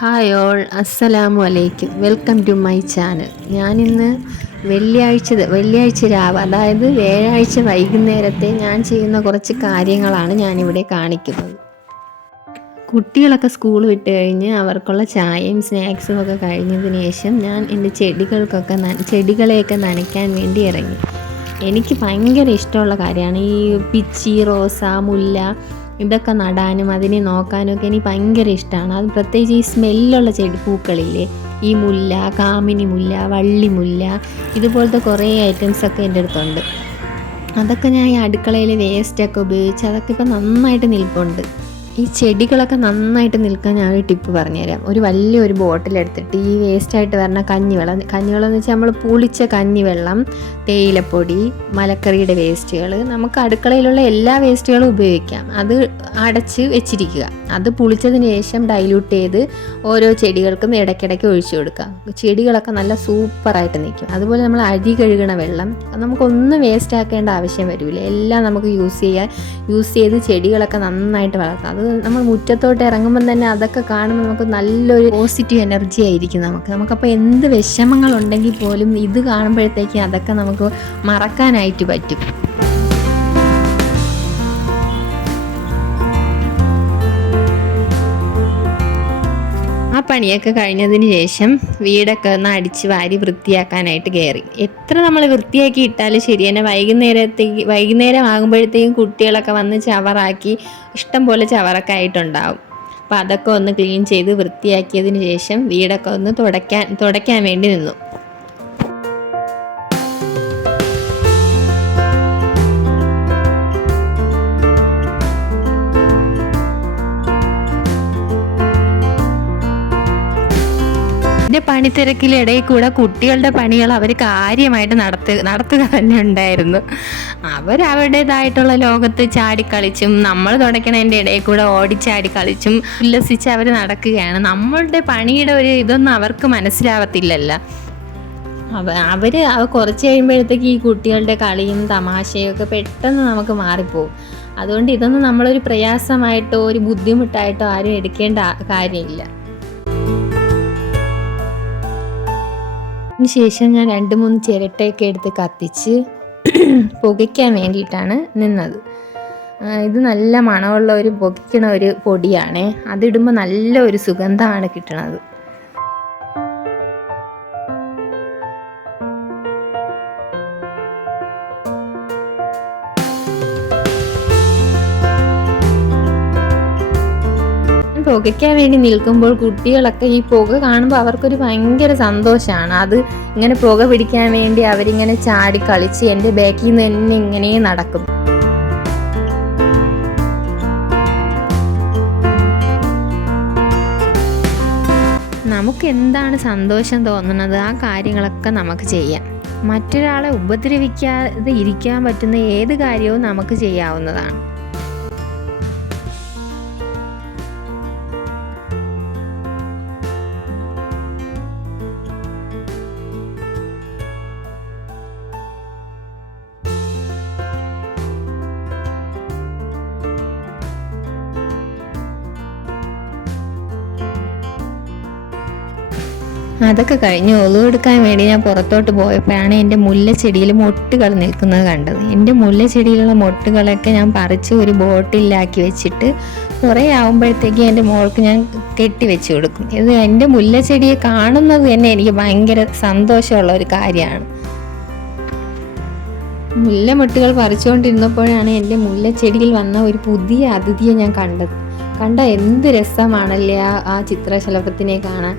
Hi all, അസ്സലാമു അലൈക്കും. Welcome to my channel. ഞാനിന്ന് വെള്ളിയാഴ്ച രാവ്, അതായത് വ്യാഴാഴ്ച വൈകുന്നേരത്തെ ഞാൻ ചെയ്യുന്ന കുറച്ച് കാര്യങ്ങളാണ് ഞാനിവിടെ കാണിക്കുന്നത്. കുട്ടികളൊക്കെ സ്കൂൾ വിട്ട് കഴിഞ്ഞ് അവർക്കുള്ള ചായയും സ്നാക്സും ഒക്കെ കഴിഞ്ഞതിന് ശേഷം ഞാൻ എൻ്റെ ചെടികളെയൊക്കെ നനയ്ക്കാൻ വേണ്ടി ഇറങ്ങി. എനിക്ക് ഭയങ്കര ഇഷ്ടമുള്ള കാര്യമാണ് ഈ പിച്ചി, റോസ, മുല്ല ഇതൊക്കെ നടാനും അതിനെ നോക്കാനും ഒക്കെ എനിക്ക് ഭയങ്കര ഇഷ്ടമാണ്. അത് പ്രത്യേകിച്ച് ഈ സ്മെല്ലുള്ള പൂക്കളില്ലേ, ഈ മുല്ല, കാമിനി മുല്ല, വള്ളിമുല്ല, ഇതുപോലത്തെ കുറേ ഐറ്റംസൊക്കെ എൻ്റെ അടുത്തുണ്ട്. അതൊക്കെ ഞാൻ ഈ അടുക്കളയിൽ വേസ്റ്റൊക്കെ ഉപയോഗിച്ച് അതൊക്കെ ഇപ്പം നന്നായിട്ട് നിൽപ്പുണ്ട്. ഈ ചെടികളൊക്കെ നന്നായിട്ട് നിൽക്കാൻ ഞാൻ ഒരു ടിപ്പ് പറഞ്ഞുതരാം. ഒരു വലിയൊരു ബോട്ടിലെടുത്തിട്ട് ഈ വേസ്റ്റായിട്ട് വരുന്ന കഞ്ഞിവെള്ളം എന്ന് വെച്ചാൽ നമ്മൾ പുളിച്ച കഞ്ഞിവെള്ളം, തേയിലപ്പൊടി, മലക്കറിയുടെ വേസ്റ്റുകൾ, നമുക്ക് അടുക്കളയിലുള്ള എല്ലാ വേസ്റ്റുകളും ഉപയോഗിക്കാം. അത് അടച്ച് വെച്ചിരിക്കുക. അത് പുളിച്ചതിന് ശേഷം ഡൈല്യൂട്ട് ചെയ്ത് ഓരോ ചെടികൾക്കും ഇടയ്ക്കിടയ്ക്ക് ഒഴിച്ചു കൊടുക്കുക. ചെടികളൊക്കെ നല്ല സൂപ്പറായിട്ട് നിൽക്കും. അതുപോലെ നമ്മൾ അരി കഴുകണ വെള്ളം നമുക്കൊന്നും വേസ്റ്റ് ആക്കേണ്ട ആവശ്യം വരില്ല. എല്ലാം നമുക്ക് യൂസ് ചെയ്ത് ചെടികളൊക്കെ നന്നായിട്ട് വളർത്താം. അത് നമ്മൾ മുറ്റത്തോട്ട് ഇറങ്ങുമ്പം തന്നെ അതൊക്കെ കാണുമ്പോൾ നമുക്ക് നല്ലൊരു പോസിറ്റീവ് എനർജി ആയിരിക്കും. നമുക്കപ്പോൾ എന്ത് വിഷമങ്ങളുണ്ടെങ്കിൽ പോലും ഇത് കാണുമ്പോഴത്തേക്ക് അതൊക്കെ നമുക്ക് മറക്കാനായിട്ട് പറ്റും. ആ പണിയൊക്കെ കഴിഞ്ഞതിന് ശേഷം വീടൊക്കെ ഒന്ന് അടിച്ച് വാരി വൃത്തിയാക്കാനായിട്ട് കയറി. എത്ര നമ്മൾ വൃത്തിയാക്കി ഇട്ടാലും ശരി തന്നെ വൈകുന്നേരം ആകുമ്പോഴത്തേക്കും കുട്ടികളൊക്കെ വന്ന് ചവറാക്കി ഇഷ്ടം പോലെ ചവറൊക്കെ ആയിട്ടുണ്ടാവും. അപ്പോൾ അതൊക്കെ ഒന്ന് ക്ലീൻ ചെയ്ത് വൃത്തിയാക്കിയതിന് ശേഷം വീടൊക്കെ ഒന്ന് തുടയ്ക്കാൻ വേണ്ടി നിന്നു. എൻ്റെ പണിത്തിരക്കിലിടയിൽ കൂടെ കുട്ടികളുടെ പണികൾ അവർ കാര്യമായിട്ട് നടത്തുക തന്നെ ഉണ്ടായിരുന്നു. അവരവരുടേതായിട്ടുള്ള ലോകത്ത് ചാടിക്കളിച്ചും നമ്മൾ തുടയ്ക്കണതിൻ്റെ ഇടയിൽ കൂടെ ഓടിച്ചാടി കളിച്ചും ഉല്ലസിച്ച് അവർ നടക്കുകയാണ്. നമ്മളുടെ പണിയുടെ ഒരു ഇതൊന്നും അവർക്ക് മനസ്സിലാവത്തില്ലല്ലോ. അവർ കുറച്ച് കഴിയുമ്പോഴത്തേക്ക് ഈ കുട്ടികളുടെ കളിയും തമാശയും ഒക്കെ പെട്ടെന്ന് നമുക്ക് മാറിപ്പോകും. അതുകൊണ്ട് ഇതൊന്നും നമ്മളൊരു പ്രയാസമായിട്ടോ ഒരു ബുദ്ധിമുട്ടായിട്ടോ ആരും എടുക്കേണ്ട കാര്യമില്ല. ശേഷം ഞാൻ 2-3 ചിരട്ടയൊക്കെ എടുത്ത് കത്തിച്ച് പുകയ്ക്കാൻ വേണ്ടിയിട്ടാണ് നിന്നത്. ഇത് നല്ല മണമുള്ള ഒരു പുകയ്ക്കണ ഒരു പൊടിയാണ്. അതിടുമ്പോൾ നല്ല ഒരു സുഗന്ധമാണ് കിട്ടണത്. പുകയ്ക്കാൻ വേണ്ടി നിൽക്കുമ്പോൾ കുട്ടികളൊക്കെ ഈ പുക കാണുമ്പോൾ അവർക്കൊരു ഭയങ്കര സന്തോഷമാണ്. അത് ഇങ്ങനെ പുക പിടിക്കാൻ വേണ്ടി അവരിങ്ങനെ ചാടി കളിച്ച് എൻ്റെ ബാക്കിൽ നിന്ന് തന്നെ ഇങ്ങനെ നടക്കും. നമുക്ക് എന്താണ് സന്തോഷം തോന്നുന്നത് ആ കാര്യങ്ങളൊക്കെ നമുക്ക് ചെയ്യാം. മറ്റൊരാളെ ഉപദ്രവിക്കാതെ ഇരിക്കാൻ പറ്റുന്ന ഏത് കാര്യവും നമുക്ക് ചെയ്യാവുന്നതാണ്. അതൊക്കെ കഴിഞ്ഞ് ഒളു എടുക്കാൻ വേണ്ടി ഞാൻ പുറത്തോട്ട് പോയപ്പോഴാണ് എൻ്റെ മുല്ലച്ചെടിയിൽ മൊട്ടുകൾ നിൽക്കുന്നത് കണ്ടത്. എൻ്റെ മുല്ലച്ചെടിയിലുള്ള മൊട്ടുകളൊക്കെ ഞാൻ പറിച്ച് ഒരു ബോട്ടിലാക്കി വെച്ചിട്ട് കുറേ ആകുമ്പോഴത്തേക്ക് എൻ്റെ മോൾക്ക് ഞാൻ കെട്ടി വെച്ച് കൊടുക്കും. ഇത് എൻ്റെ മുല്ലച്ചെടിയെ കാണുന്നത് തന്നെ എനിക്ക് ഭയങ്കര സന്തോഷമുള്ള ഒരു കാര്യമാണ്. മുല്ലമൊട്ടുകൾ പറിച്ചുകൊണ്ടിരുന്നപ്പോഴാണ് എൻ്റെ മുല്ലച്ചെടിയിൽ വന്ന ഒരു പുതിയ അതിഥിയെ ഞാൻ കണ്ട എന്ത് രസമാണല്ലേ ആ ചിത്രശലഭത്തിനെ കാണാൻ.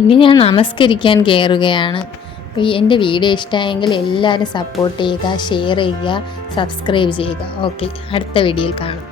ഇനി ഞാൻ നമസ്കരിക്കാൻ കയറുകയാണ്. അപ്പോൾ എൻ്റെ വീഡിയോ ഇഷ്ടമായെങ്കിൽ എല്ലാവരും സപ്പോർട്ട് ചെയ്യുക, ഷെയർ ചെയ്യുക, സബ്സ്ക്രൈബ് ചെയ്യുക. ഓക്കെ, അടുത്ത വീഡിയോയിൽ കാണാം.